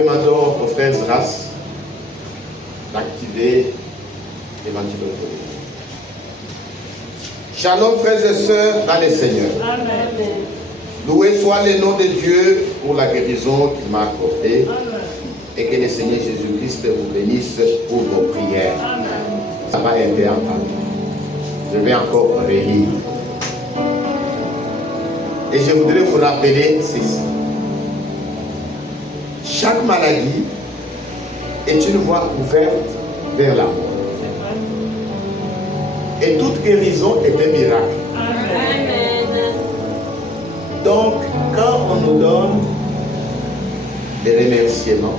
demandons aux frères grâce d'activer les ventilateurs. Shalom frères et sœurs dans les Seigneurs. Amen. Loué soit le nom de Dieu pour la guérison qu'il m'a accordée. Amen. Et que le Seigneur Jésus-Christ vous bénisse pour vos prières. Amen. Ça va être entendu. Je vais encore relire. Et je voudrais vous rappeler ceci. Chaque maladie est une voie ouverte vers la mort. Et toute guérison est un miracle. Amen. Donc, quand on nous donne des remerciements,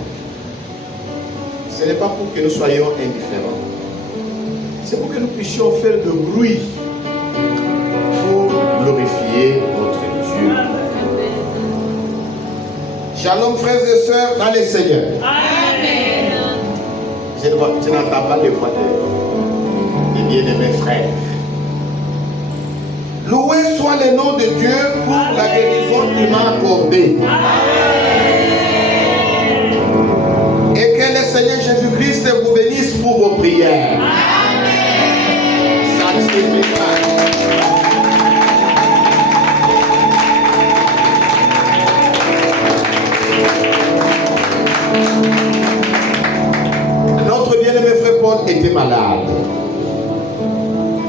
ce n'est pas pour que nous soyons indifférents. C'est pour que nous puissions faire de bruit pour glorifier notre Dieu. Shalom frères et sœurs dans les Seigneurs. Amen. Je n'entends pas les voix des bien-aimés frères. Loué soit le nom de Dieu pour la guérison qu'il m'a accordée. Et que le Seigneur Jésus-Christ vous bénisse pour vos prières. Notre bien-aimé frère Paul était malade.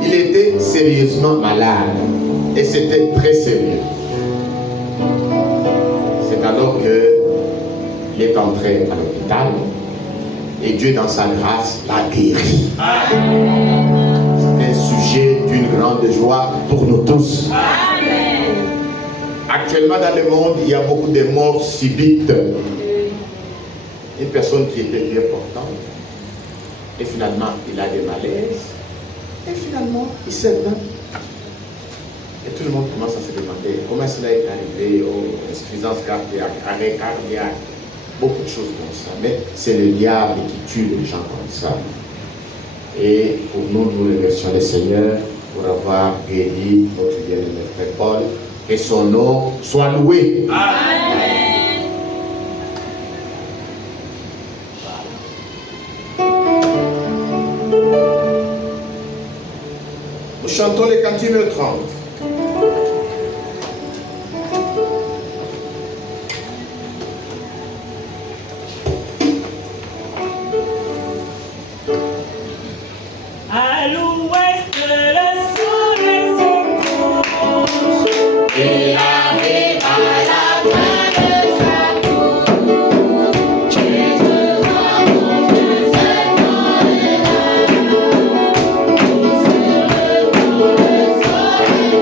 Il était sérieusement malade. Et c'était très sérieux. C'est alors qu'il est entré à l'hôpital. Et Dieu, dans sa grâce, l'a guéri. C'est un sujet d'une grande joie pour nous tous. Amen. Actuellement, dans le monde, il y a beaucoup de morts subites. Une personne qui était bien portante, et finalement, il a des malaises, et finalement, il s'éteint. Et tout le monde commence à se demander comment cela est arrivé, aux insuffisances cardiaques, arrêt cardiaque, beaucoup de choses comme ça. Mais c'est le diable qui tue les gens comme ça. Et pour nous, nous remercions le Seigneur pour avoir guéri notre bien-aimé frère Paul. Que son nom soit loué. Amen. Nous chantons les cantiques 30. À l'ouest, le soleil se couche. Il arrive à la fin de sa course. Et je vois combien ce temps est là. Sur le pont, le soleil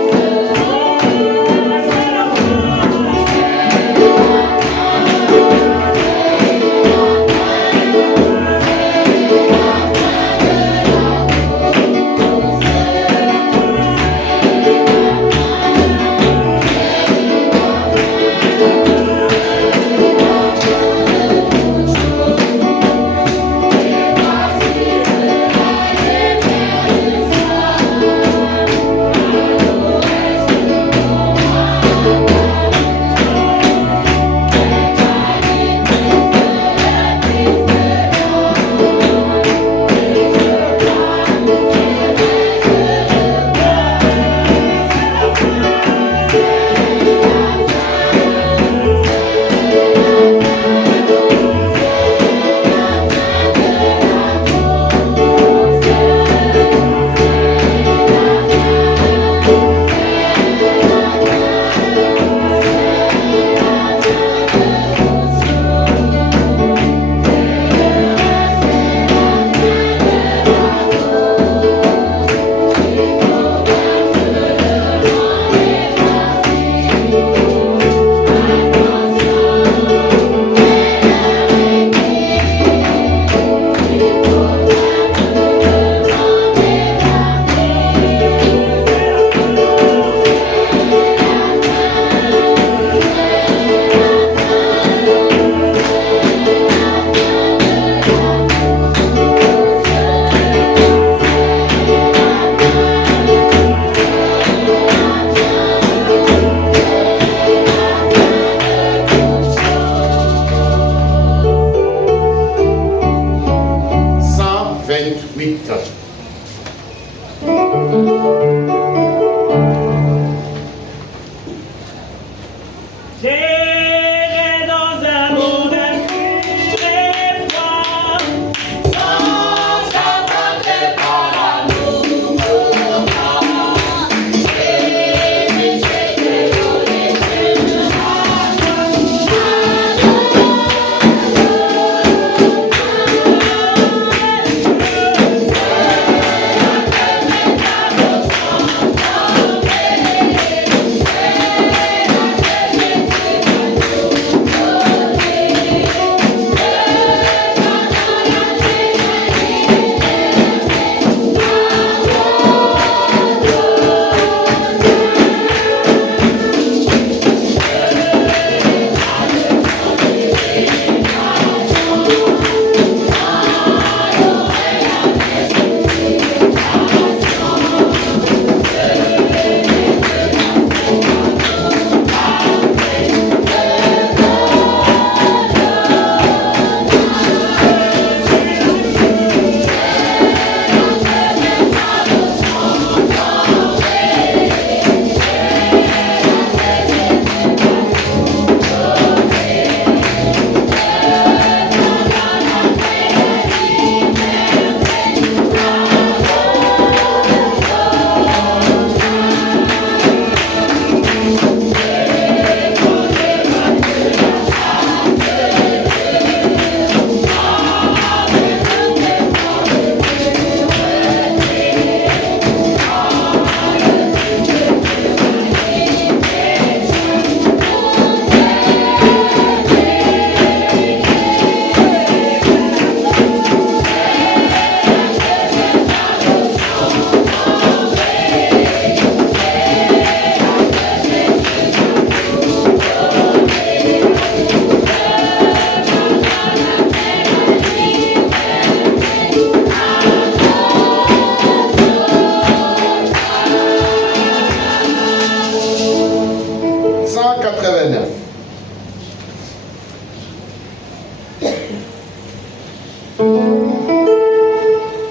J'irai dans un monde très froid, sans savoir que par l'amour pour moi, Jésus s'est donné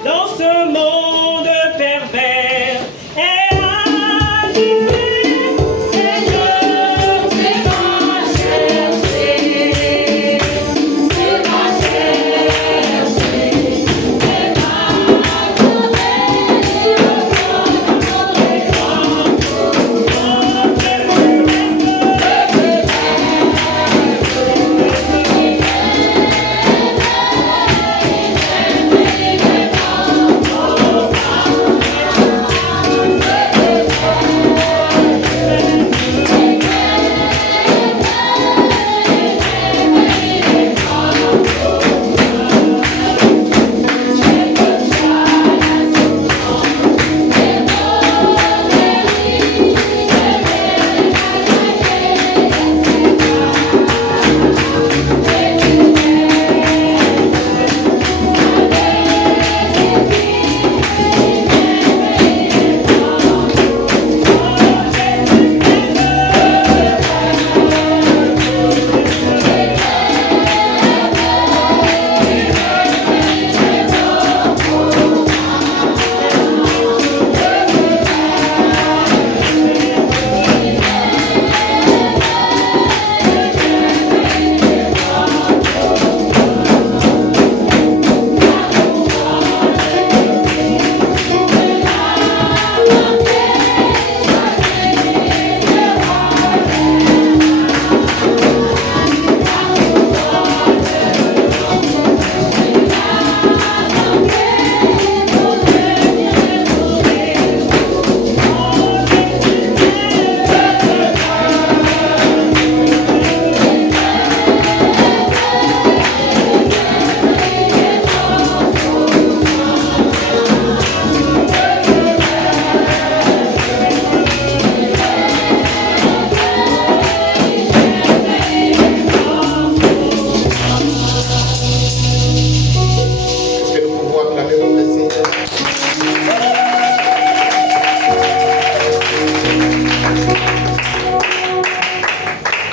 Dans ce monde pervers et animé, Seigneur, tu m'as cherché, tu m'as cherché, et m'as trouvé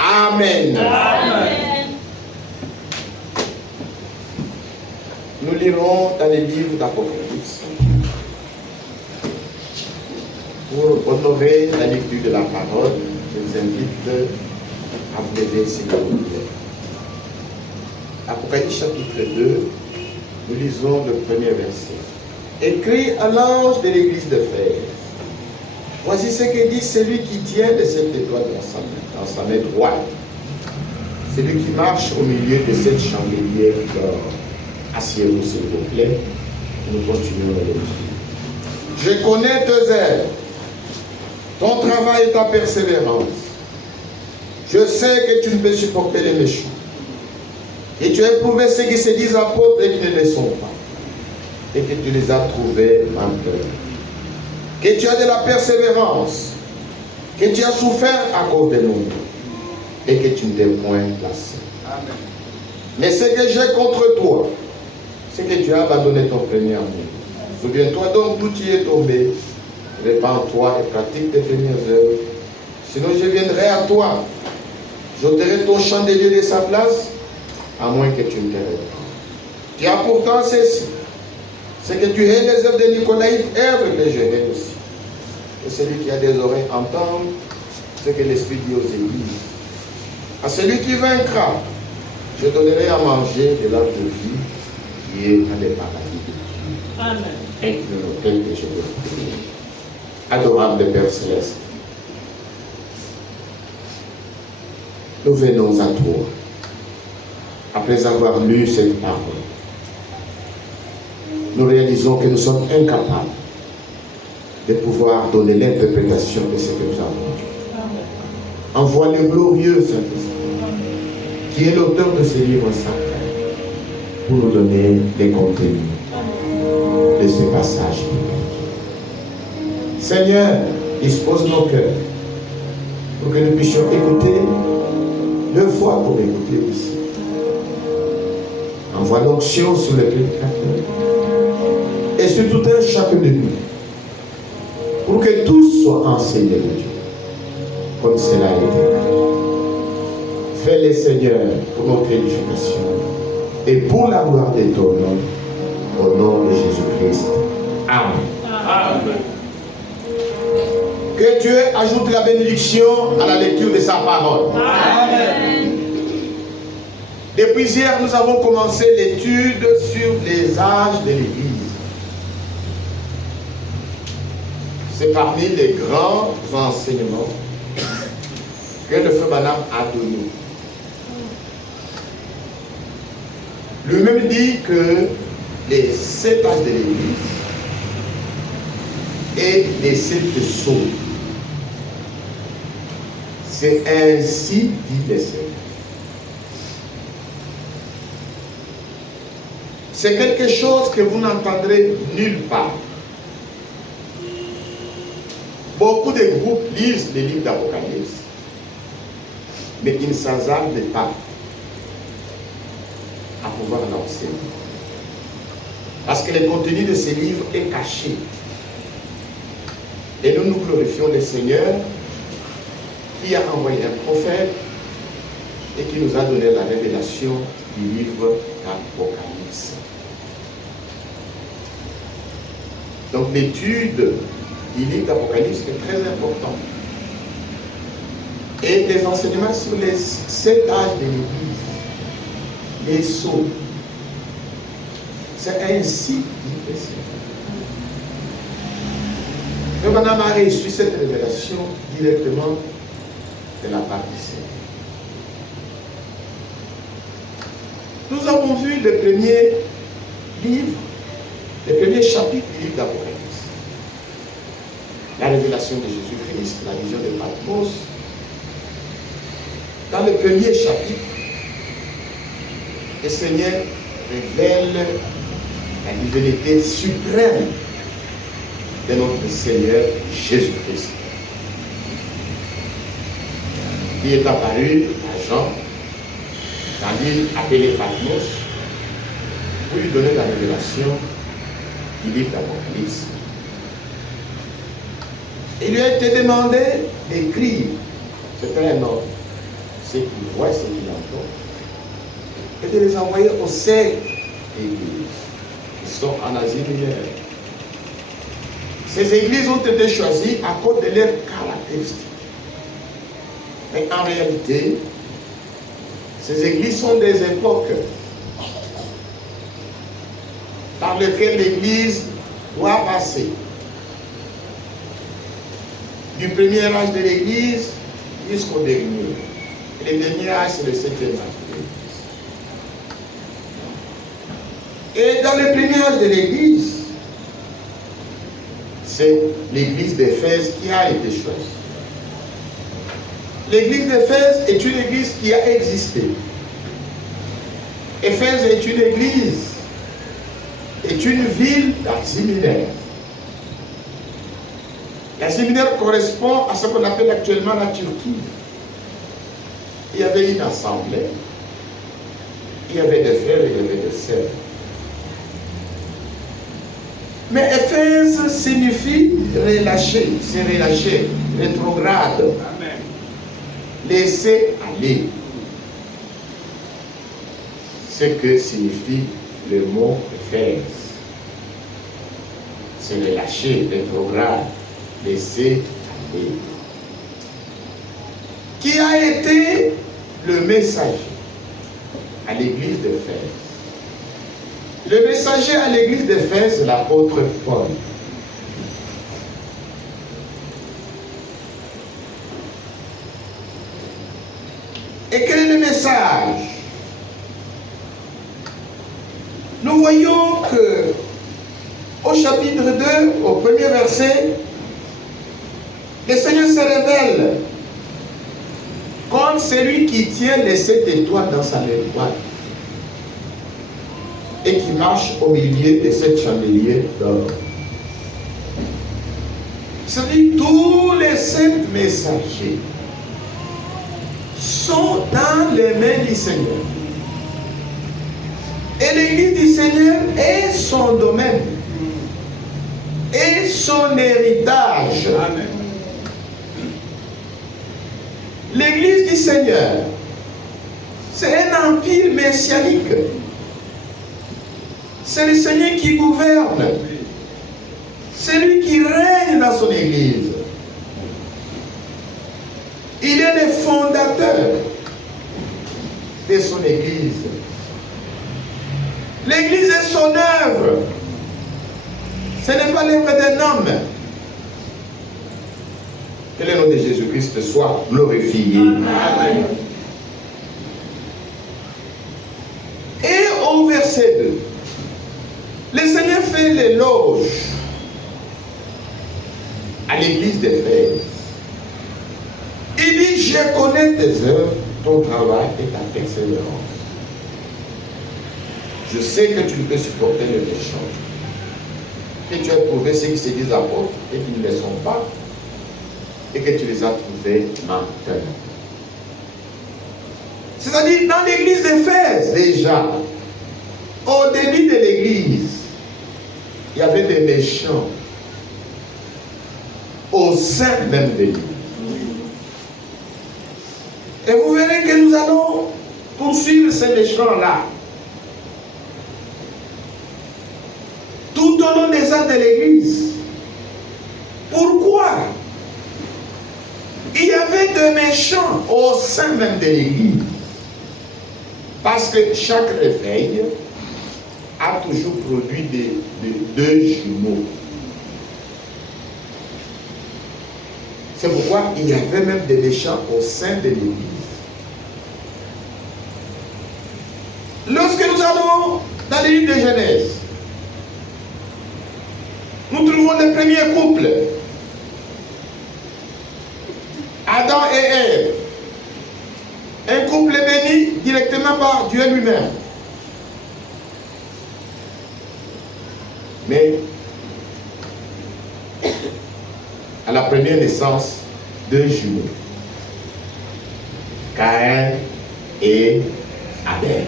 Amen. Nous lirons dans les livres d'Apocalypse pour honorer la lecture de la parole. Je vous invite à vous lever, s'il vous plaît. Apocalypse chapitre 2, nous lisons le premier verset. Écrit à l'ange de l'église de Fer. Voici ce que dit celui qui tient de cette étoile dans sa main droite. Celui qui marche au milieu de cette chandelière d'or. Asseyez-vous, s'il vous plaît. Nous continuons le livre. Je connais tes œuvres, ton travail et ta persévérance. Je sais que tu ne peux supporter les méchants. Et tu as éprouvé ceux qui se disent apôtres et qui ne le sont pas. Et que tu les as trouvés menteurs. Que tu as de la persévérance. Que tu as souffert à cause de nous. Et que tu ne t'es point placé. Amen. Mais ce que j'ai contre toi, c'est que tu as abandonné ton premier amour. Souviens-toi donc d'où tu es tombé. Répands-toi et pratique tes premières œuvres. Sinon je viendrai à toi. J'ôterai ton chandelier de sa place, à moins que tu ne te répandes. Tu as pourtant ceci. C'est que tu hais les œuvres de Nicolaïte, œuvres que je hais aussi. Et celui qui a des oreilles entende ce que l'Esprit dit aux églises. À celui qui vaincra, je donnerai à manger de l'arbre de vie qui est dans les paradis de Dieu. Amen. Incline nos têtes et je vous prie. Adorable Père Céleste, nous venons à toi après avoir lu cette parole. Nous réalisons que nous sommes incapables de pouvoir donner l'interprétation de ce que nous avons lu. Envoie le glorieux Saint-Esprit, qui est l'auteur de ce livre sacré, pour nous donner les contenus de ce passage biblique. Seigneur, dispose nos cœurs pour que nous puissions écouter 2 fois pour écouter ici. Envoie l'onction sur le prédicateur et sur tout un chacun de nous, pour que tous soient enseignés de Dieu, comme cela a été écrit. Fais-les, Seigneur, pour notre édification et pour la gloire de ton nom, au nom de Jésus-Christ. Amen. Amen. Que Dieu ajoute la bénédiction à la lecture de sa parole. Amen. Depuis hier, nous avons commencé l'étude sur les âges de l'Église. C'est parmi les grands enseignements que le Frère Branham a donné. Lui-même dit que les 7 âges de l'Église et les 7 sceaux, c'est ainsi dit le Seigneur. C'est quelque chose que vous n'entendrez nulle part. Beaucoup de groupes lisent les livres d'Apocalypse, mais ils ne s'hasardent pas à pouvoir l'enseigner. Parce que le contenu de ces livres est caché. Et nous nous glorifions le Seigneur qui a envoyé un prophète et qui nous a donné la révélation du livre d'Apocalypse. Donc l'étude du livre d'Apocalypse est très importante. Et des enseignements sur les 7 âges de l'Église, les sceaux. C'est ainsi dit le Seigneur. Le Madame a reçu cette révélation directement de la part du Seigneur. Nous avons vu le premier livre, le premier chapitre du livre d'Apocalypse. La révélation de Jésus-Christ, la vision de Patmos. Dans le premier chapitre, le Seigneur révèle la divinité suprême de notre Seigneur Jésus-Christ. Il est apparu à Jean dans l'île appelée Patmos pour lui donner la révélation du livre d'Apocalypse. Il lui a été demandé d'écrire, c'était un homme, ce qu'il voit, ce qu'il entend, et de les envoyer aux 7 églises qui sont en Asie mineure. Ces églises ont été choisies à cause de leurs caractéristiques. Mais en réalité, Ces églises sont des époques par lesquelles l'Église doit passer. Du premier âge de l'Église jusqu'au dernier. Et le dernier âge, c'est le 7e âge de l'Église. Et dans le premier âge de l'Église, c'est l'Église d'Éphèse qui a été choisie. L'église d'Éphèse est une église qui a existé. Éphèse est une église, est une ville d'Asie mineure. L'Asie mineure correspond à ce qu'on appelle actuellement la Turquie. Il y avait une assemblée, il y avait des frères et il y avait des sœurs. Mais Éphèse signifie relâcher, se relâcher, rétrograde. Amen. Laisser aller. Ce que signifie le mot Éphèse. Se relâcher, rétrograde, laisser aller. Qui a été le messager à l'église d'Éphèse? Le messager à l'église d'Éphèse, c'est l'apôtre Paul. Et quel est le message? Nous voyons que au chapitre 2, au premier verset, le Seigneur se révèle comme celui qui tient les 7 étoiles dans sa main droite et qui marche au milieu de 7 chandeliers d'or. C'est-à-dire tous les 7 messagers sont dans les mains du Seigneur. Et l'église du Seigneur est son domaine et son héritage. Amen. L'église du Seigneur, c'est un empire messianique. C'est le Seigneur qui gouverne. C'est lui qui règne dans son église. Il est le fondateur de son église. L'église est son œuvre. Ce n'est pas l'œuvre d'un homme. Que le nom de Jésus-Christ soit glorifié. Amen. Et au verset 2, le Seigneur fait l'éloge à l'église d'Éphèse. Il dit, je connais tes œuvres, ton travail et ta persévérance. Je sais que tu ne peux supporter le méchant, que tu as trouvé ceux qui se disent apôtres et qui ne le sont pas, et que tu les as trouvés menteurs. C'est-à-dire, dans l'église d'Éphèse, déjà, au début de l'église, il y avait des méchants au sein même de l'église. Et vous verrez que nous allons poursuivre ces méchants-là. Tout au long des actes de l'église. Pourquoi? Il y avait des méchants au sein même de l'église. Parce que chaque réveil a toujours produit deux jumeaux. C'est pourquoi il y avait même des méchants au sein de l'église. Lorsque nous allons dans le livre de Genèse, nous trouvons les premiers couples. Adam et Ève. Un couple béni directement par Dieu lui-même. Mais à la première naissance, 2 jumeaux, Caïn et Abel.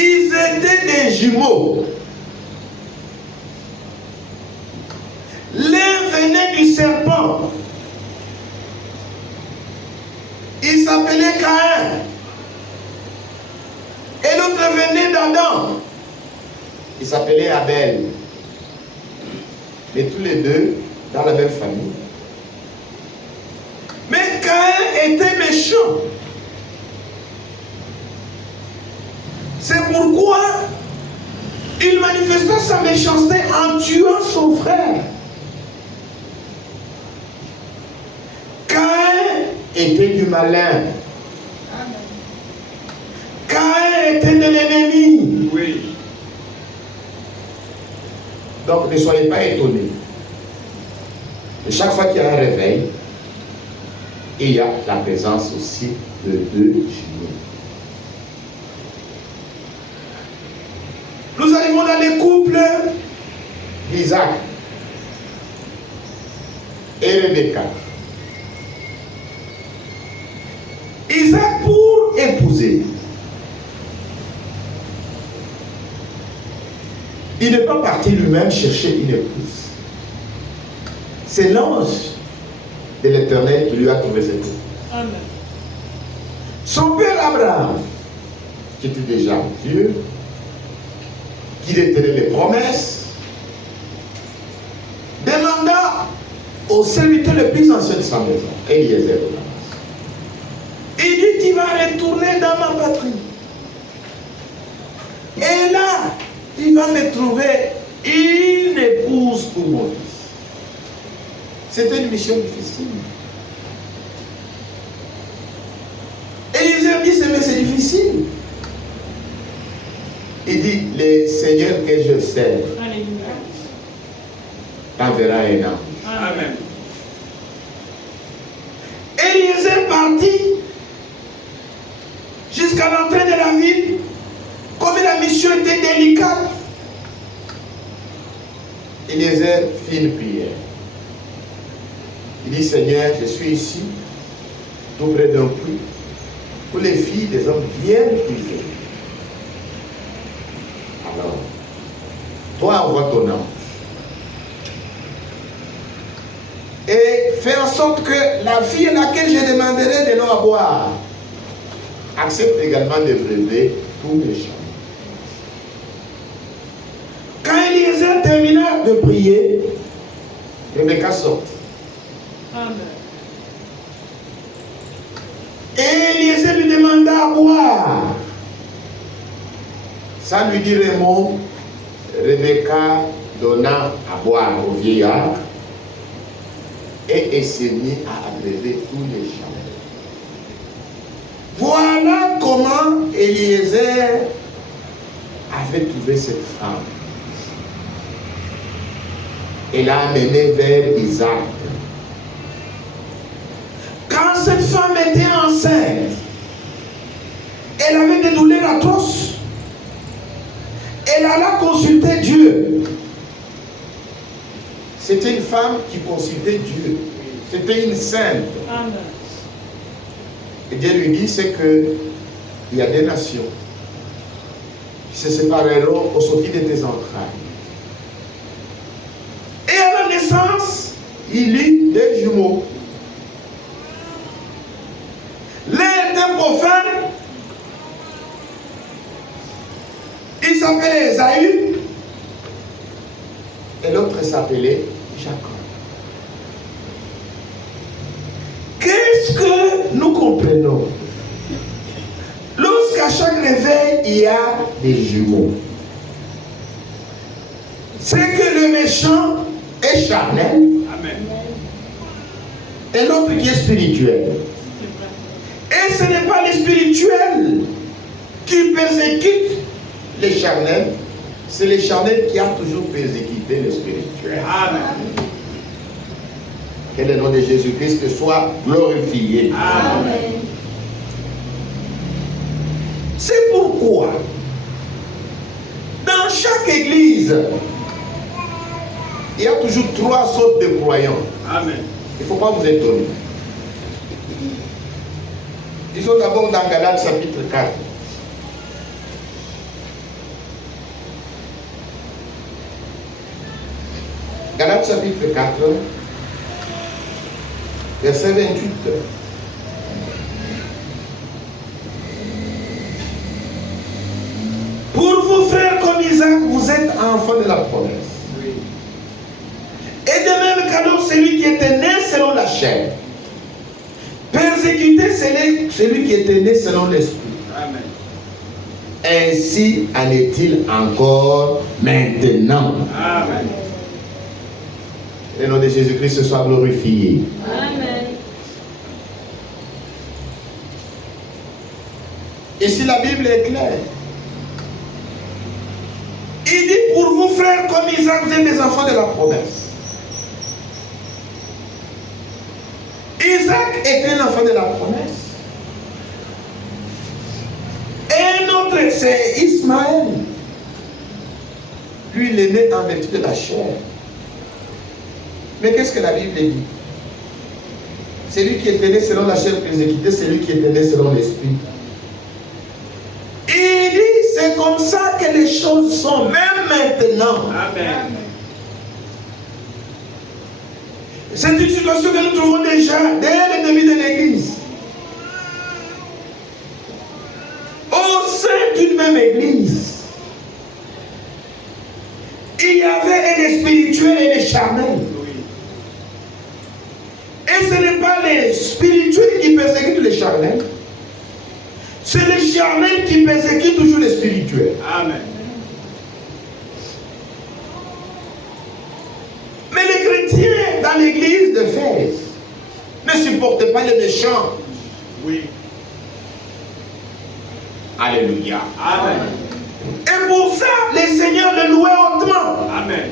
Ils étaient des jumeaux. L'un venait du serpent. Il s'appelait Caïn. Et l'autre venait d'Adam. Il s'appelait Abel. Mais tous les deux dans la même famille. Mais était méchant. C'est pourquoi il manifesta sa méchanceté en tuant son frère. Caïn était du malin. Caïn était de l'ennemi. Oui. Donc ne soyez pas étonnés. Et chaque fois qu'il y a un réveil, il y a la présence aussi de deux jumeaux. Nous arrivons dans les couples d'Isaac et Rebecca. Isaac, pour épouser, il n'est pas parti lui-même chercher une épouse. C'est l'ange de l'Éternel qui lui a trouvé cette épouse. Amen. Son père Abraham, qui était déjà vieux, qui détenait les promesses, demanda au serviteur le plus ancien de sa maison, Eliezer. Il dit, tu vas retourner dans ma patrie. Et là, il va me trouver une épouse pour mon fils. C'était une mission difficile. Eliezer dit, mais c'est difficile. Il dit, le Seigneur que je sers enverra un ange. Amen. Eliezer partit jusqu'à l'entrée de la ville. Comme la mission était délicate, Eliezer fit une prière. Il dit, Seigneur, je suis ici, tout près d'un puits, où les filles des hommes viennent puiser. Alors, toi envoie ton ange. Et fais en sorte que la fille à laquelle je demanderai de l'eau à boire accepte également de brûler tous les champs. Quand Eliezer termina de prier, Rebecca sortit. Amen. Et Eliezer lui demanda à boire. Sans lui dire un mot, Rebecca donna à boire au vieillard et s'est mis à abreuver tous les champs. Voilà comment Eliezer avait trouvé cette femme. Et l'a amenée vers Isaac. Quand cette femme était enceinte, elle avait des douleurs atroces. Elle alla consulter Dieu. C'était une femme qui consultait Dieu. C'était une sainte. Amen. Et Dieu lui dit, c'est que il y a des nations qui se sépareront au sortir de tes entrailles. Et à la naissance, il eut des jumeaux. L'un était profane. Il s'appelait Esaü. Et l'autre s'appelait Jacob. Qu'est-ce que nous comprenons? Lorsqu'à chaque réveil, il y a des jumeaux. C'est que le méchant est charnel. Amen. Et l'autre qui est spirituel. Et ce n'est pas les spirituels qui persécutent les charnels, c'est les charnels qui ont toujours persécuté les spirituels. Amen. Que le nom de Jésus-Christ soit glorifié. Amen. C'est pourquoi, dans chaque église, il y a toujours 3 sortes de croyants. Amen. Il ne faut pas vous étonner. Disons d'abord dans Galates chapitre 4. Galates chapitre 4, verset 28. Pour vous, frères comme Isaac, vous êtes enfants de la promesse. Oui. Et de même qu'alors celui qui était né selon la chair, persécuté persécuter celui qui était né selon l'Esprit. Amen. Ainsi en est-il encore maintenant. Amen. Le nom de Jésus-Christ soit glorifié. Amen. Ici, la Bible est claire. Il dit pour vous, frères, comme Isaac, vous êtes des enfants de la promesse. Isaac était un enfant de la promesse. Et un autre, c'est Ismaël. Lui, il est né en vertu de la chair. Mais qu'est-ce que la Bible dit? Celui qui était né selon la chair persécuté, c'est lui qui était né selon l'esprit. Il dit, c'est comme ça que les choses sont, même maintenant. Amen. C'est une situation que nous trouvons déjà dès le début de l'Église. Au sein d'une même Église, il y avait un spirituel et un charnel. Et ce n'est pas les spirituels qui persécutent les charnels. C'est les charnels qui persécutent toujours les spirituels. Amen. Mais les chrétiens dans l'église d'Éphèse ne supportent pas les méchants. Oui. Alléluia. Amen. Et pour ça, les seigneurs le louaient hautement. Amen.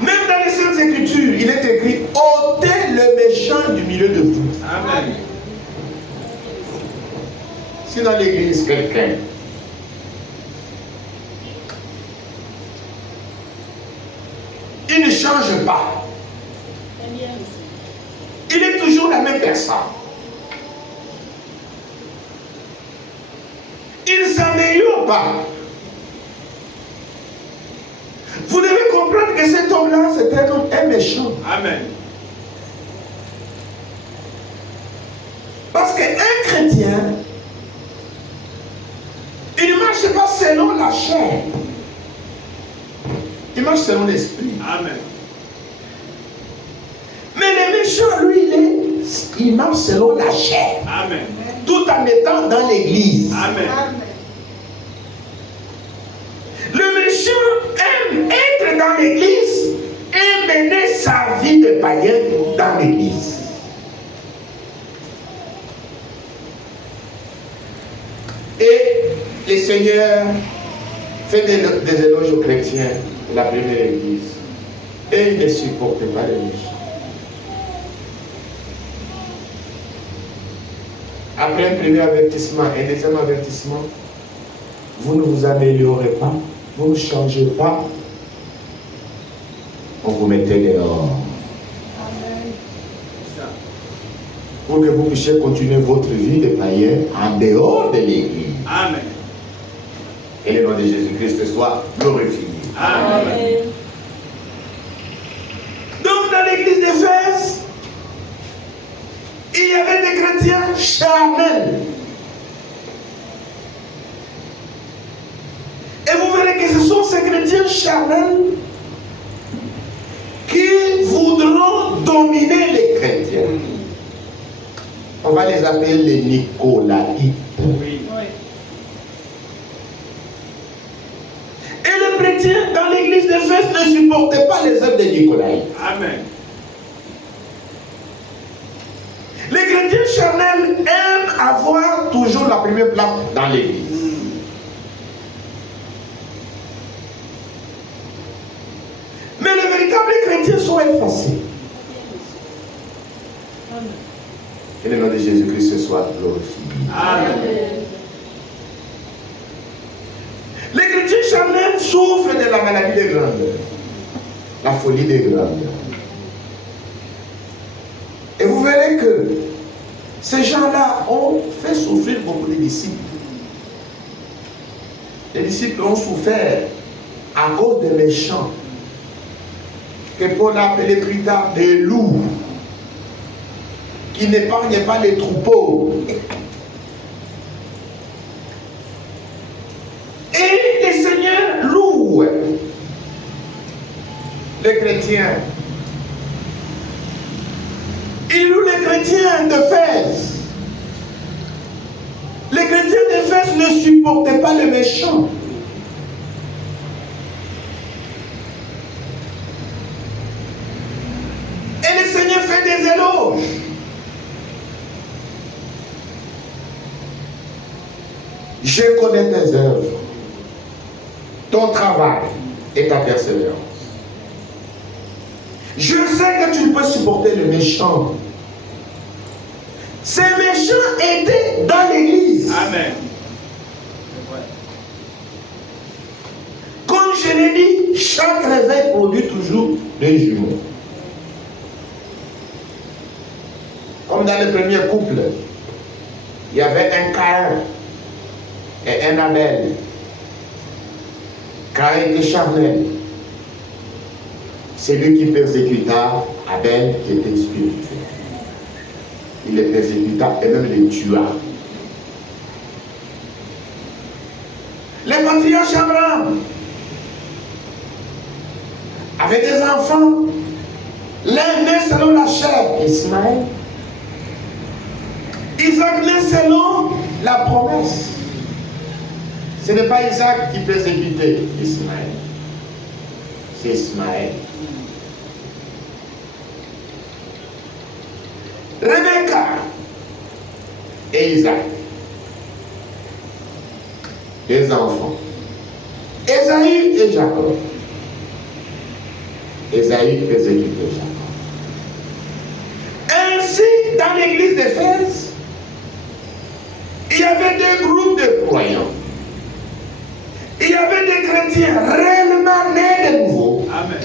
Même dans les Saintes Écritures, il est écrit ôtez le méchant du milieu de vous. Amen. Si dans l'église, quelqu'un il ne change pas, il est toujours la même personne, il ne s'améliore pas, vous devez comprendre que cet homme-là, c'est un homme méchant. Amen. Parce qu'un chrétien, il ne marche pas selon la chair. Il marche selon l'esprit. Amen. Mais le méchant, lui, il marche selon la chair. Amen. Tout en étant dans l'église. Amen. Le méchant aime être dans l'église et mener sa vie de païen dans l'église. Et le Seigneur fait des éloges aux chrétiens de la première église. Et il ne supporte pas les méchants. Après un premier avertissement, un deuxième avertissement, vous ne vous améliorez pas, vous ne changez pas, on vous mettez dehors. Pour que vous puissiez continuer votre vie de païen en dehors de l'église. Amen. Et le nom de Jésus-Christ soit glorifié. Amen. Donc dans l'église d'Éphèse, il y avait des chrétiens charnels. Et vous verrez que ce sont ces chrétiens charnels qui voudront dominer les chrétiens. On va les appeler les Nicolaïtes. Oui. Et les chrétiens dans l'église d'Éphèse ne supportaient pas les œuvres des Nicolaïtes. Amen. Les chrétiens charnels aiment avoir toujours la première place dans l'église. Mais les véritables chrétiens sont effacés. Que le nom de Jésus-Christ soit glorifié. Amen. Les chrétiens charnels souffrent de la maladie des grandeurs, la folie des grandeurs. Et vous verrez que ces gens-là ont fait souffrir beaucoup de disciples. Les disciples ont souffert à cause des méchants, que Paul a appelé plus tard des loups, qui n'épargnent pas les troupeaux. Et les seigneurs louent les chrétiens. les chrétiens d'Éphèse. Les chrétiens d'Éphèse ne supportaient pas le méchant. Et le Seigneur fait des éloges. Je connais tes œuvres, ton travail et ta persévérance. Je sais que tu ne peux supporter le méchant. Ces méchants étaient dans l'église. Amen. Comme je l'ai dit, chaque réveil produit toujours des jumeaux. Comme dans le premier couple, il y avait un Caïn et un Abel. Caïn était charnel. C'est lui qui persécuta Abel qui était spirituel. Il les persécuta et même les tua. Les patriarches Abraham avaient des enfants. L'un né selon la chair, Ismaël. Isaac né selon la promesse. Ce n'est pas Isaac qui persécutait Ismaël. C'est Ismaël. Rebecca et Isaac. Deux enfants. Ésaü et Jacob. Ésaü persécutait Jacob. Ainsi, dans l'église d'Éphèse, il y avait deux groupes de croyants. Il y avait des chrétiens réellement nés de nouveau. Amen.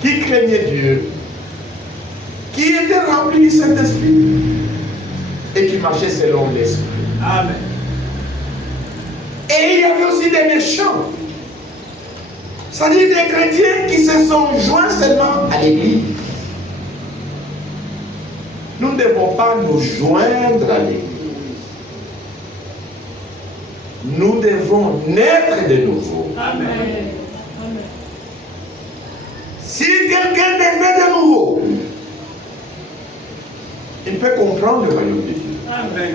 Qui craignaient Dieu, qui étaient remplis du Saint-Esprit et qui marchaient selon l'Esprit. Amen. Et il y avait aussi des méchants, c'est-à-dire des chrétiens qui se sont joints seulement à l'Église. Nous ne devons pas nous joindre à l'Église. Nous devons naître de nouveau. Amen. Si quelqu'un est né de nouveau, il peut comprendre le royaume de Dieu. Amen.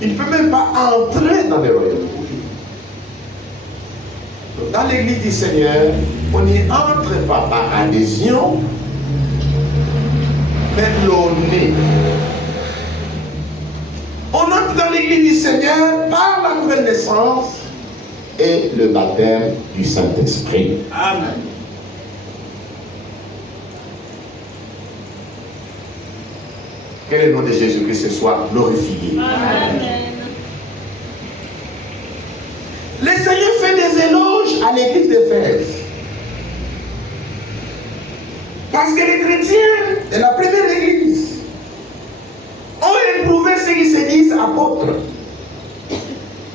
Il ne peut même pas entrer dans le royaume de Dieu. Donc, dans l'église du Seigneur, on n'y entre pas par adhésion, mais l'on est. On entre dans l'église du Seigneur par la nouvelle naissance et le baptême du Saint-Esprit. Amen. Que le nom de Jésus-Christ soit glorifié. Amen. Le Seigneur fait des éloges à l'église d'Éphèse. Parce que les chrétiens de la première église ont éprouvé ceux qui se disent apôtres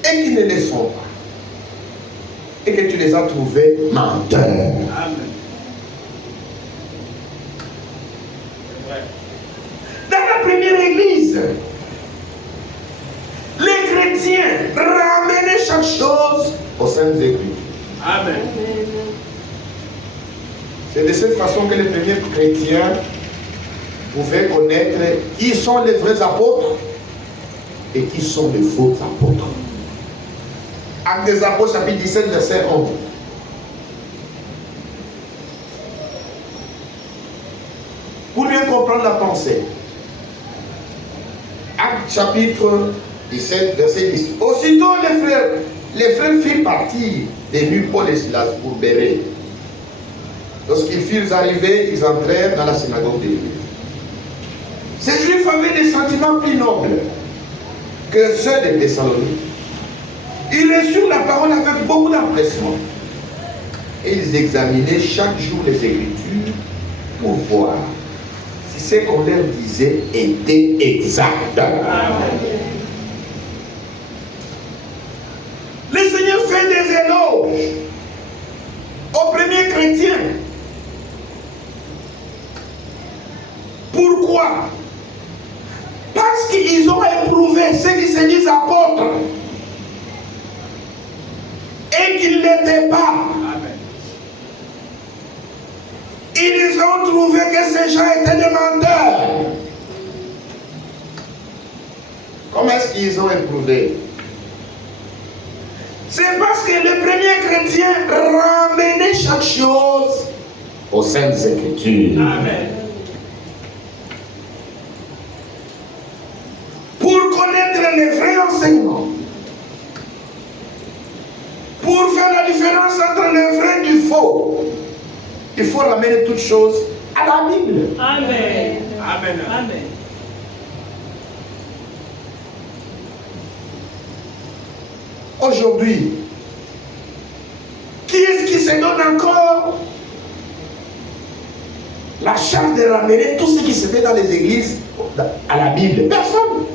et qui ne le sont pas. Et que tu les as trouvés menteurs. Amen. Dans la première église, les chrétiens ramenaient chaque chose aux Saintes Écritures. Amen. C'est de cette façon que les premiers chrétiens pouvaient connaître qui sont les vrais apôtres et qui sont les faux apôtres. Actes des Apôtres, chapitre 17, verset 11. Pour bien comprendre la pensée, Actes chapitre 17, verset 10. Aussitôt les frères firent partir des nuits Paul et Silas pour Bérée. Lorsqu'ils furent arrivés, ils entrèrent dans la synagogue de l'Église. Ces Juifs avaient des sentiments plus nobles que ceux des Thessaloniques. Ils reçurent la parole avec beaucoup d'empressement. Et ils examinaient chaque jour les Écritures pour voir si ce qu'on leur disait était exact. Le Seigneur fait des éloges aux premiers chrétiens. Pourquoi? Parce qu'ils ont éprouvé ceux qui se disent apôtres et qu'ils n'étaient pas. Amen. Ils ont trouvé que ces gens étaient des menteurs. qu'ils ont éprouvé? C'est parce que les premiers chrétiens ramenaient chaque chose Aux Saintes Écritures. Amen. pour connaître les vrais enseignements. Pour faire la différence entre le vrai et du faux. Il faut ramener toutes choses à la Bible. Amen. Amen. Amen. Aujourd'hui, Qui est-ce qui se donne encore la charge de ramener tout ce qui se fait dans les églises à la Bible? Personne.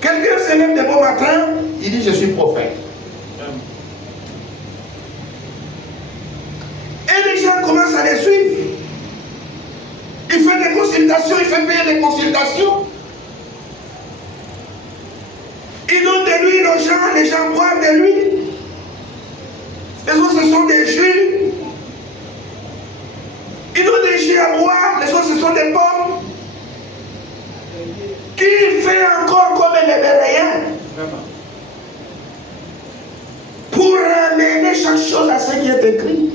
Quelqu'un se lève de bon matin, Il dit, je suis prophète. et les gens commencent à les suivre. Il fait des consultations, il fait payer des consultations. Il donne de l'huile aux gens, les gens boivent de l'huile. Les autres, ce sont des jus. Il donne des jus à boire, les autres, ce sont des pommes. Qui fait encore comme les béréens Vraiment. pour ramener chaque chose à ce qui est écrit.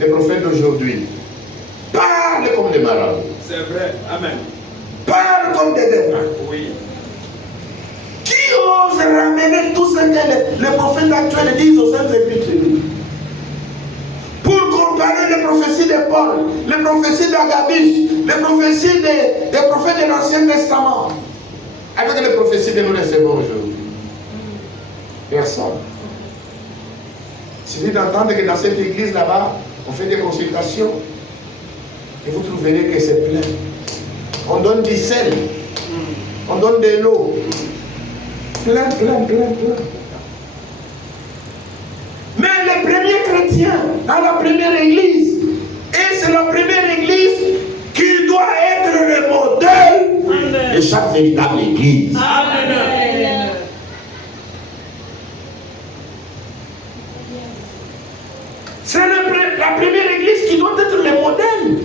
Les prophètes d'aujourd'hui parlent comme des marabouts. C'est vrai. Amen. Parle comme des devins. Oui. Qui ose ramener tout ce que les prophètes actuels disent aux Saintes Écritures? Pour comparer les prophéties de Paul, les prophéties d'Agabus, les prophéties des prophètes de l'Ancien Testament, Avec les prophéties que nous recevons aujourd'hui. Personne. Il suffit d'entendre que dans cette église là-bas, on fait des consultations. Et vous trouverez que c'est plein. On donne du sel. On donne de l'eau. Plein, plein, plein, plein. mais les premiers chrétiens dans la première église, et c'est la première église qui doit être le modèle De chaque véritable église. Amen. c'est la première église qui doit être le modèle.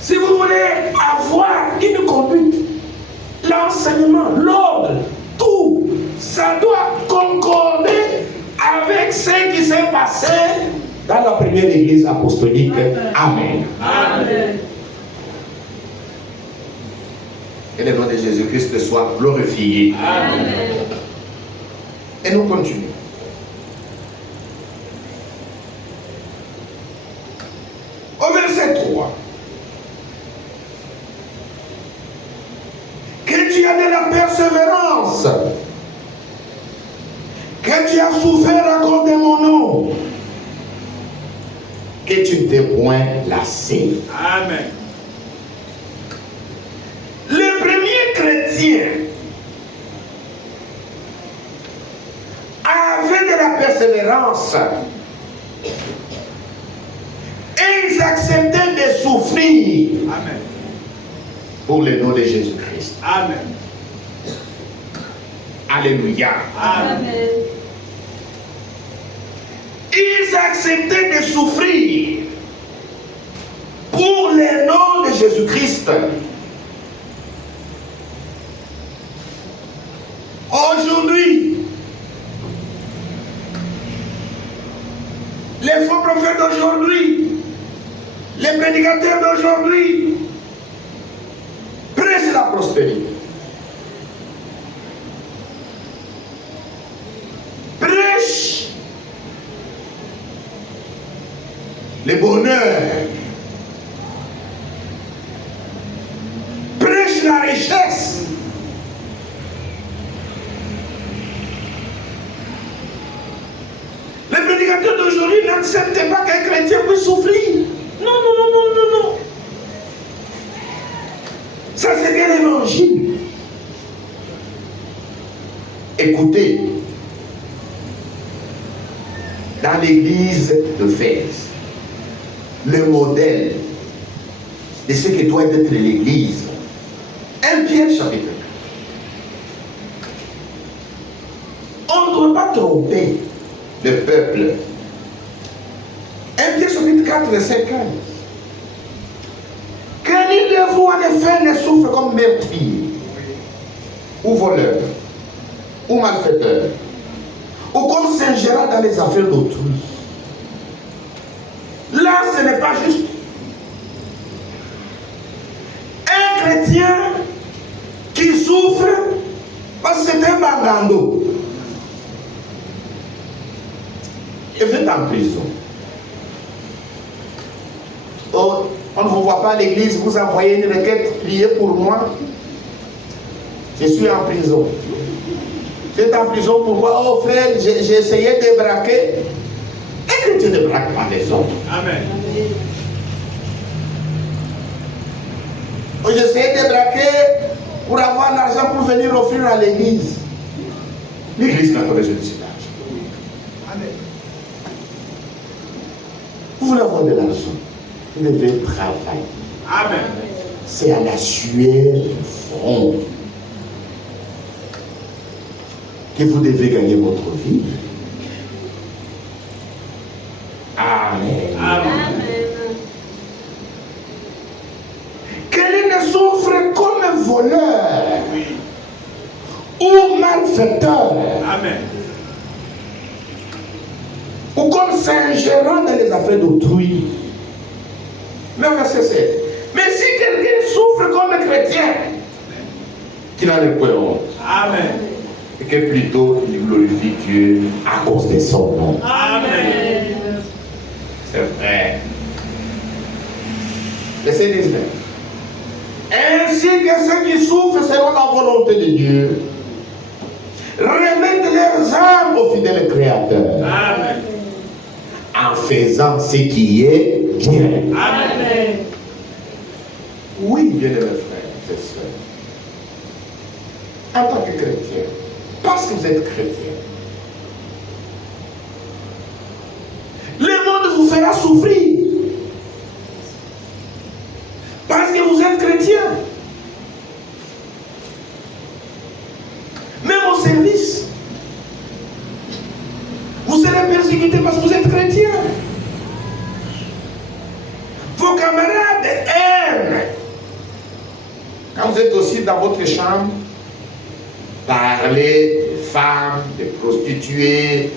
Si vous voulez avoir une conduite, l'enseignement, l'ordre, tout, ça doit concorder avec ce qui s'est passé. Dans la première église apostolique. Amen. Amen. Que le nom de Jésus-Christ soit glorifié. Amen. Et nous continuons. Au verset 3. Que tu as de la persévérance, que tu as souffert à cause de mon nom, Que tu ne t'es point lassé. Amen. les premiers chrétiens avaient de la persévérance et ils acceptaient de souffrir Amen. Pour le nom de Jésus-Christ. Amen. Alléluia. Amen. ils acceptaient de souffrir pour le nom de Jésus-Christ. Aujourd'hui, les faux prophètes d'aujourd'hui, les prédicateurs d'aujourd'hui prêchent la prospérité. Prêchent le bonheur. Prêchent la richesse. Les prédicateurs d'aujourd'hui n'acceptent pas qu'un chrétien puisse souffrir. Non, non, non, non, non, non. Ça, c'est bien l'évangile. Écoutez, dans l'église d'Éphèse, le modèle de ce que doit être l'église. 1 Pierre chapitre 4. On ne doit pas tromper le peuple. 1 Pierre chapitre 4, verset 15. Que nul de vous en effet ne souffre comme meurtrier, ou voleur, ou malfaiteur, ou comme s'ingérant dans les affaires d'autrui. Là, ce n'est pas juste. Un chrétien qui souffre parce que c'est un bagando. Et vous êtes en prison. Oh, on ne vous voit pas à l'église, vous envoyez une requête, priez pour moi. Je suis en prison. Vous êtes en prison, pourquoi? Oh frère, j'ai essayé de braquer. Un chrétien ne braque pas les autres. Amen. Oh, j'ai essayé de braquer pour avoir l'argent pour venir offrir à l'église. L'église n'a pas besoin de cet argent. Amen. Vous voulez avoir de l'argent, vous devez travailler. Amen. C'est à la sueur du front que vous devez gagner votre vie. Amen. Amen. Qu'il ne souffre comme voleur Oui. ou malfaiteur Amen. ou comme s'ingérant dans les affaires d'autrui. Mais verset 7. Mais si quelqu'un souffre comme chrétien, qu'il en ait point honte. Amen. Et que plutôt il glorifie Dieu à cause de son nom. Amen. C'est vrai. Verset 19. Ainsi que ceux qui souffrent selon la volonté de Dieu remettent leurs âmes au fidèle Créateur Amen. en faisant ce qui est bien. Amen. Oui, bien-aimés frères et sœurs, en tant que chrétien, parce que vous êtes chrétien, le monde vous fera souffrir. Parce que vous êtes chrétien. Même au service, vous serez persécuté parce que vous êtes chrétien. Vos camarades aiment. Quand vous êtes aussi dans votre chambre, parler des femmes, des prostituées.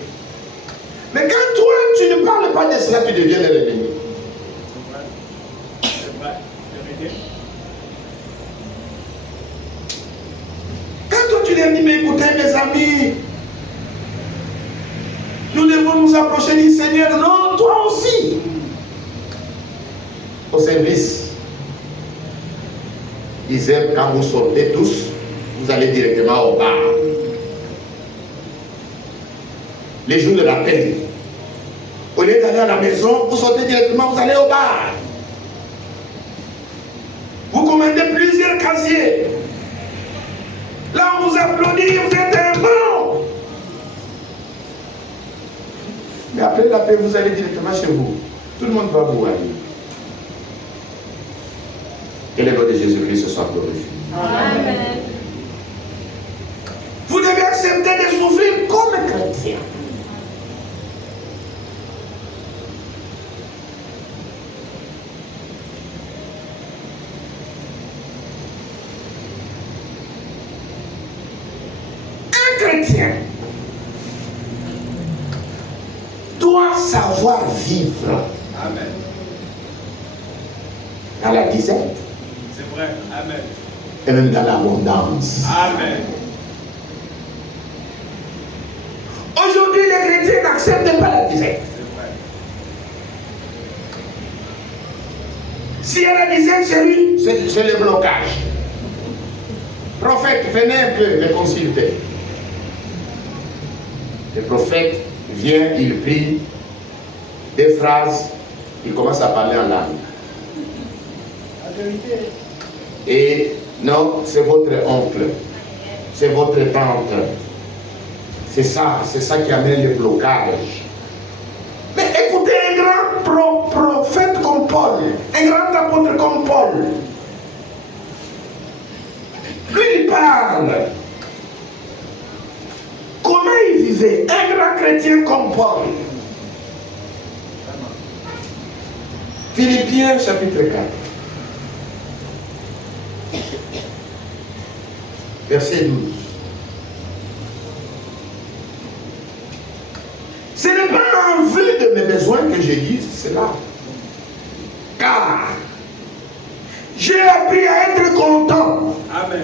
Mais quand toi, tu ne parles pas de cela, tu deviens l'ennemi. C'est vrai. Vérité. Quand toi, tu leur dis, mais écoutez, mes amis, nous devons nous approcher du Seigneur. Non, toi aussi. Au service, ils aiment quand vous sortez tous, vous allez directement au bar. Les jours de la paix, au lieu d'aller à la maison, vous sortez directement, vous allez au bar. Vous commandez plusieurs casiers. Là, on vous applaudit, vous êtes un bon. Mais après la paix, vous allez directement chez vous. Tout le monde va vous aller. Que le nom de Jésus-Christ soit glorifié. Amen. Vous devez accepter de souffrir comme un chrétien. Un chrétien doit savoir vivre Amen. dans la disette C'est vrai. Amen. et même dans l'abondance. Amen. Aujourd'hui, les chrétiens n'acceptent pas la disette. C'est vrai. Si elle a disette chez lui, c'est le blocage. Prophète, venez un peu les consulter. Le prophète vient, il prie des phrases, il commence à parler en langue. La vérité. Et non, c'est votre oncle, c'est votre tante. C'est ça qui amène le blocage. Mais écoutez un grand prophète comme Paul, un grand apôtre comme Paul. Lui, il parle. Comment il vivait, un grand chrétien comme Paul. Philippiens chapitre 4. Verset 12. Ce n'est pas en vue de mes besoins que je dis cela. Car j'ai appris à être content. Amen.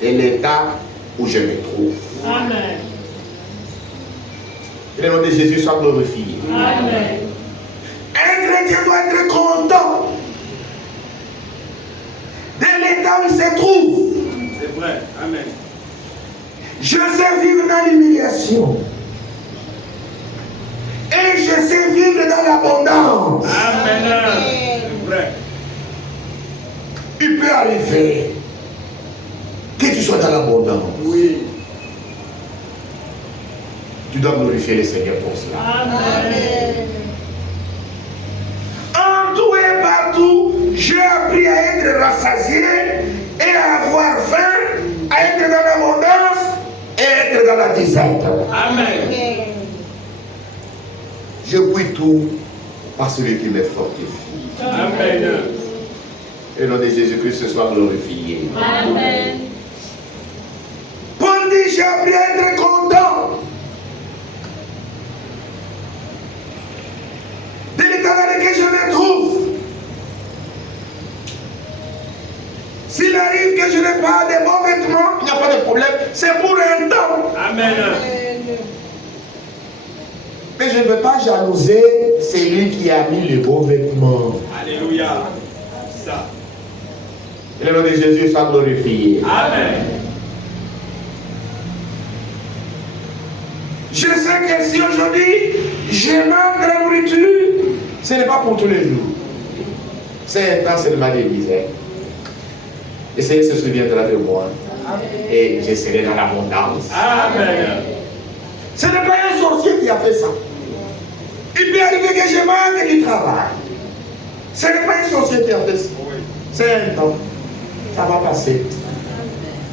De l'état où je me trouve. Amen. Que le nom de Jésus soit glorifié. Amen. Un chrétien doit être content de l'état où il se trouve. C'est vrai. Amen. Je sais vivre dans l'humiliation. Et je sais vivre dans l'abondance. Amen. C'est vrai. Il peut arriver que tu sois dans l'abondance. Oui. Tu dois glorifier le Seigneur pour cela. Amen. En tout et partout, j'ai appris à être rassasié et à avoir faim, à être dans l'abondance et être dans la disette. Amen. Je puis tout par celui qui me fortifie. Amen. Et le nom de Jésus-Christ ce soit glorifié. Amen. Paul dit, j'ai appris à être content de l'état dans lequel je me trouve. S'il arrive que je n'ai pas de bons vêtements, il n'y a pas de problème, c'est pour un temps. Amen. Mais je ne veux pas jalouser celui qui a mis les bons vêtements. Alléluia. Ça. Et le nom de Jésus soit glorifié. Amen. Je sais que si aujourd'hui je manque de la nourriture, ce n'est pas pour tous les jours. C'est un temps seulement de misère. Le Seigneur se souviendra de moi. Et je serai dans l'abondance. Amen. Ce n'est pas un sorcier qui a fait ça. Il peut arriver que je manque du travail. Ce n'est pas un sorcier qui a fait ça. C'est un temps. Ça va passer.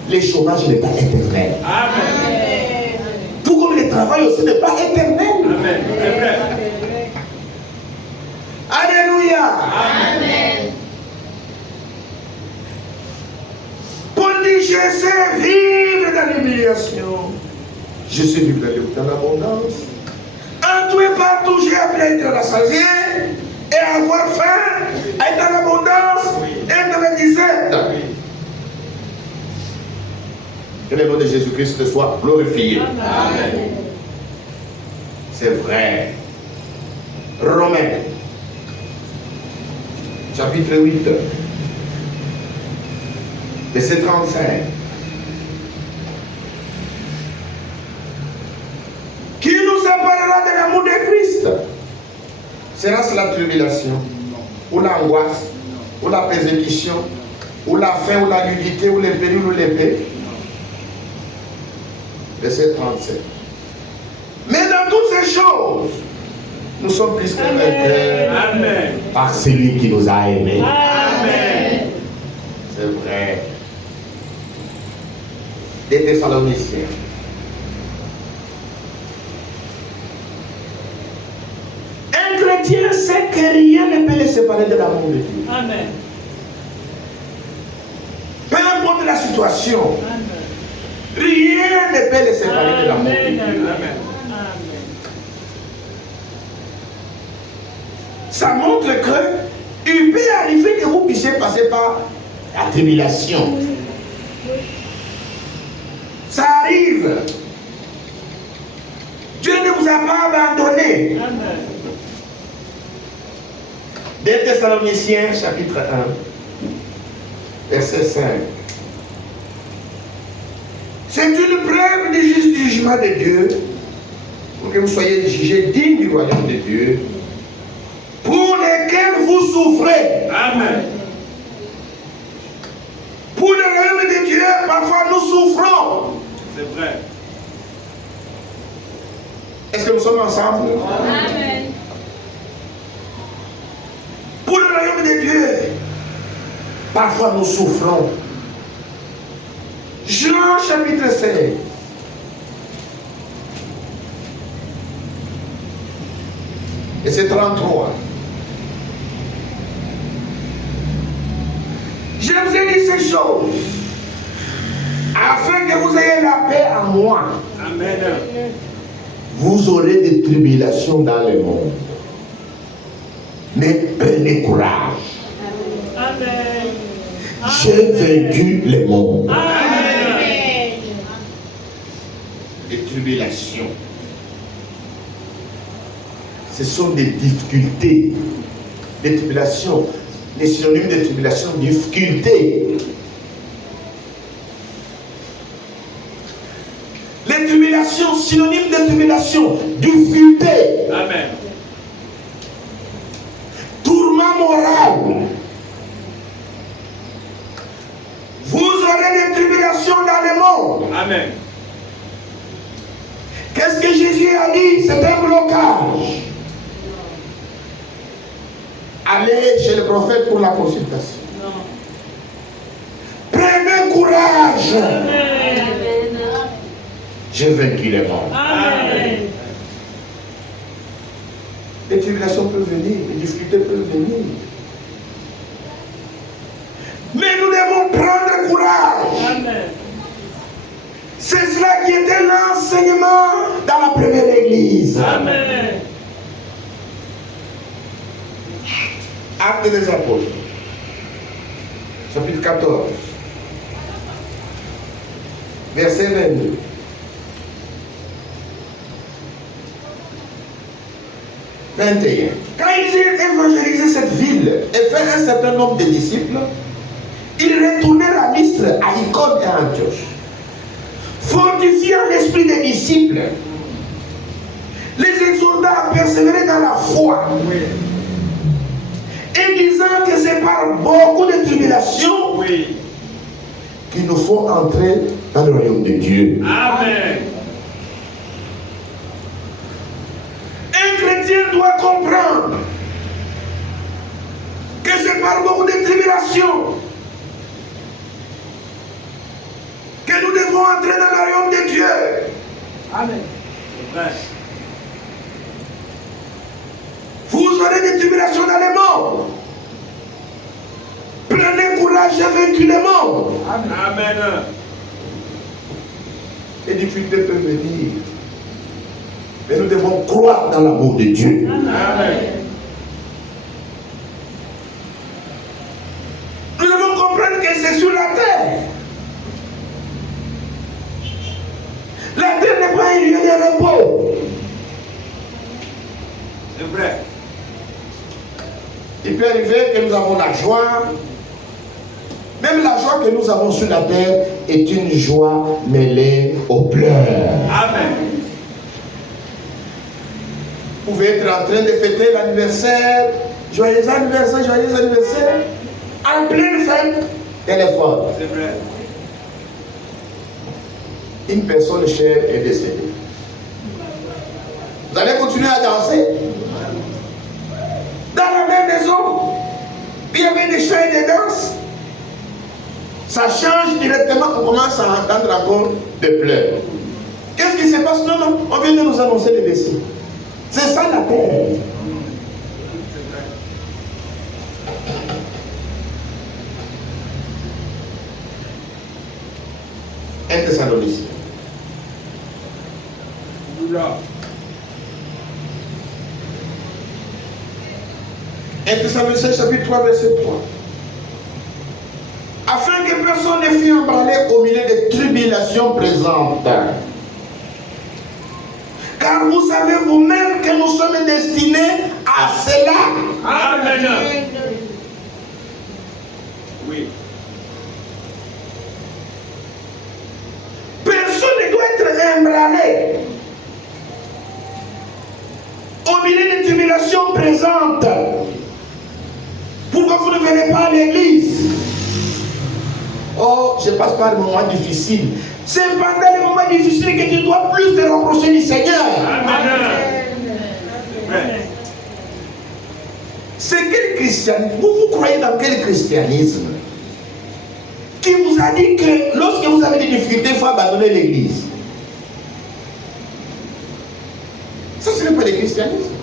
Le chômage n'est pas éternel. Amen. Tout comme le travail aussi n'est pas éternel. Amen. C'est vrai. Alléluia. Amen. Paul dit, je sais vivre dans l'humiliation. Je sais vivre dans l'abondance. En tout et partout, j'ai appris à être rassasié et à avoir faim, à être dans l'abondance et dans la disette. Que le nom de Jésus-Christ soit glorifié. Amen. C'est vrai. Romains, chapitre 8, verset 35. Qui nous séparera de l'amour de Christ? Sera-ce la tribulation, ou l'angoisse, ou la persécution, ou la faim, ou la nudité, ou les périls, ou l'épée? Verset 37. Mais dans toutes ces choses, nous sommes plus que vainqueurs Amen. par celui qui nous a aimés. Amen. C'est vrai. Des Thessaloniciens. Un chrétien sait que rien ne peut les séparer de l'amour de Dieu. Amen. Peu importe la situation, Amen. rien ne peut les séparer de l'amour de Dieu. Amen. Ça montre que il peut arriver que vous puissiez passer par la tribulation. Ça arrive. Dieu ne vous a pas abandonné. Amen. Des Thessaloniciens, chapitre 1, verset 5. C'est une preuve du jugement de Dieu pour que vous soyez jugés dignes du royaume de Dieu, pour lesquels vous souffrez. Amen. Pour le royaume de Dieu, parfois nous souffrons. C'est vrai. Est-ce que nous sommes ensemble? Amen. Pour le royaume de Dieu, parfois nous souffrons. Jean chapitre 16. Et c'est 33. Je vous ai dit ces choses afin que vous ayez la paix en moi. Amen. Vous aurez des tribulations dans le monde. Mais prenez courage. Amen. J'ai vaincu le monde. Amen. Les tribulations. Ce sont des difficultés. Les tribulations. Les synonymes de tribulation, difficultés. Les tribulations, synonyme de tribulation, difficulté, Amen. tourment moral. Vous aurez des tribulations dans le monde. Amen. Qu'est-ce que Jésus a dit? C'est un blocage. Allez chez le prophète pour la consultation. Prenez courage. Amen. J'ai vaincu le monde. Amen. Les tribulations peuvent venir, les difficultés peuvent venir. Mais nous devons prendre courage. Amen. C'est cela qui était l'enseignement dans la première église. Amen. Actes des apôtres, chapitre 14, verset 22. Quand ils évangélisaient cette ville et fait un certain nombre de disciples, ils retournèrent à Lystre, à Icône et à Antioche, fortifiant l'esprit des disciples, les exhortant à persévérer dans la foi, et disant que c'est par beaucoup de tribulations qu'il nous faut entrer dans le royaume de Dieu. Amen. Un chrétien doit comprendre que c'est par beaucoup de tribulations que nous devons entrer dans le royaume de Dieu. Amen. Vrai. Vous aurez des tribulations dans le monde. Prenez courage, j'ai vaincu le monde. Amen. Les difficultés peuvent venir, mais nous devons croire dans l'amour de Dieu. Amen. Nous devons comprendre que c'est sur la terre. La terre n'est pas un lieu de repos. C'est vrai. Il peut arriver que nous avons la joie. Même la joie que nous avons sur la terre est une joie mêlée aux pleurs. Amen. Vous pouvez être en train de fêter l'anniversaire. Joyeux anniversaire, joyeux anniversaire. En pleine fête, Téléphone. C'est vrai. Une personne chère est décédée. Vous allez continuer à danser. dans la même maison, il y avait des chants et des danses. Ça change directement, on commence à entendre encore des pleurs. Qu'est-ce qui se passe? Non, non, on vient de nous annoncer le décès. C'est ça la terre. Un Thessaloniciens. Un Thessaloniciens chapitre 3 verset 3. Afin que personne ne fût emballé au milieu des tribulations présentes. Car vous savez vous-même que nous sommes destinés à cela. Amen. Oui. Personne ne doit être emballé au milieu des tribulations présentes. Pourquoi vous ne venez pas à l'église? Oh, je passe par des moments difficiles. C'est pendant les moments difficiles que tu dois plus te rapprocher du Seigneur. C'est quel christianisme? Vous croyez dans quel christianisme? Qui vous a dit que Lorsque vous avez des difficultés, il faut abandonner l'église. Ça, ce n'est pas le christianisme.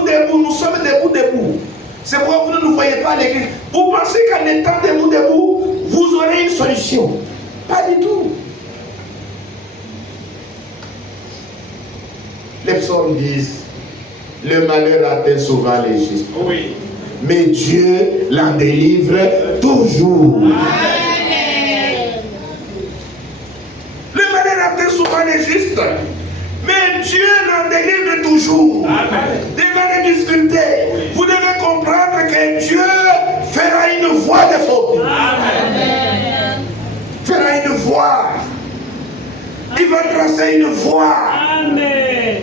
debout, nous sommes debout. C'est pourquoi vous ne nous voyez pas à l'église. Vous pensez qu'en étant debout, vous aurez une solution? Pas du tout. Les psaumes disent, le malheur atteint souvent les justes. Oui. Mais Dieu l'en délivre toujours. Le malheur atteint souvent les justes, mais Dieu l'en délivre toujours. Amen. Devant les difficultés, vous devez comprendre que Dieu fera une voie de sortie. Amen. Fera une voie. Il va tracer une voie. Amen.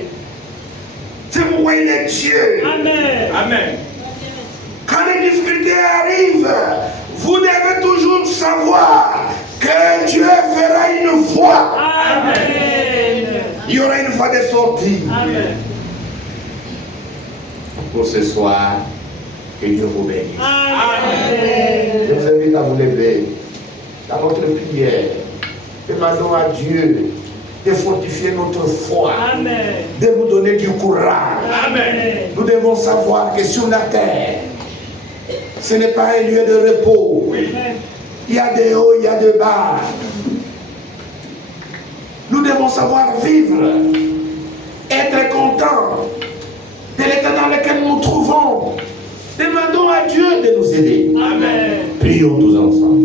C'est pourquoi il est Dieu. Amen. Amen. Quand les difficultés arrivent, vous devez toujours savoir que Dieu fera une voie. Amen. Il y aura une voie de sortie. Amen. Pour ce soir, que Dieu vous bénisse. Amen. Je vous invite à vous lever dans votre prière. Demandons à Dieu de fortifier notre foi, Amen. de nous donner du courage. Amen. Nous devons savoir que sur la terre, ce n'est pas un lieu de repos. Oui. Il y a des hauts, il y a des bas. Nous devons savoir vivre, être contents de l'état dans lequel nous nous trouvons. Demandons à Dieu de nous aider. Amen. Prions tous ensemble.